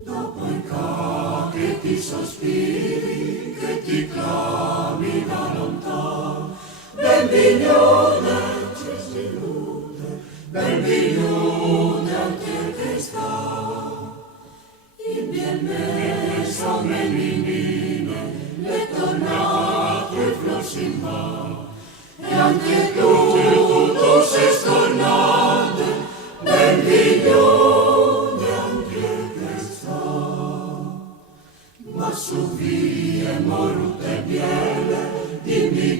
Dopo il ca che ti sospiri, che ti clami da lontan, ben viglione, ci si illude, ben viglione anche che sta. In bien messa meninine, le tornato il flos in man, e anche tu sei stornante, ben viglione anche che sta. Ma su vie morute biele, dimmi